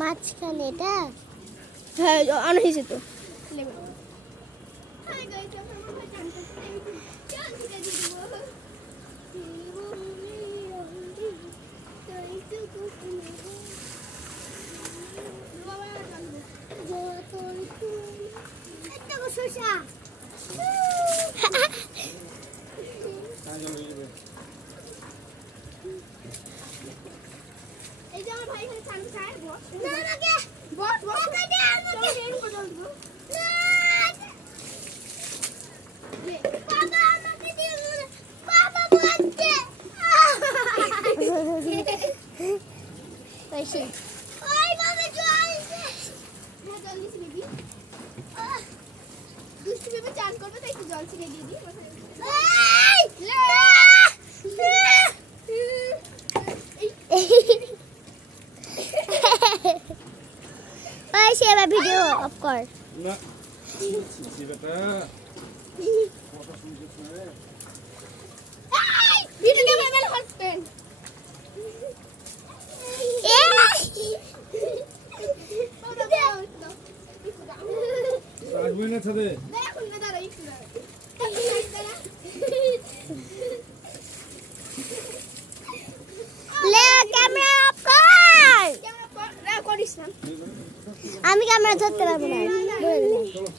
মাঝখানে এটা হ্যাঁ অনেক হয়েছে তো এই যে আমার ভাই এখানে চান খায় বস না আমাকে বস বস আমাকে আমাকে এই বদল দো বাবা আমাকে দিও না বাবা বলছে ওইসে ওই বাবা জল দে না জলদি ছিলে দি দুষ্টু বেবি চান করবে তাই একটু জল ছিলে দিয়ে দি ওই সেবা ভিডিও অফ কর না সি বেটা কথা শুনছিস না রে এই ভিডিও ক্যামেরা হটপেন আসবি না ছাদে দেখুন না দাঁড়া একটু লে ক্যামেরা অফ কর ক্যামেরা করিস না আমি ক্যামেরা ধরতে পারবো না চলো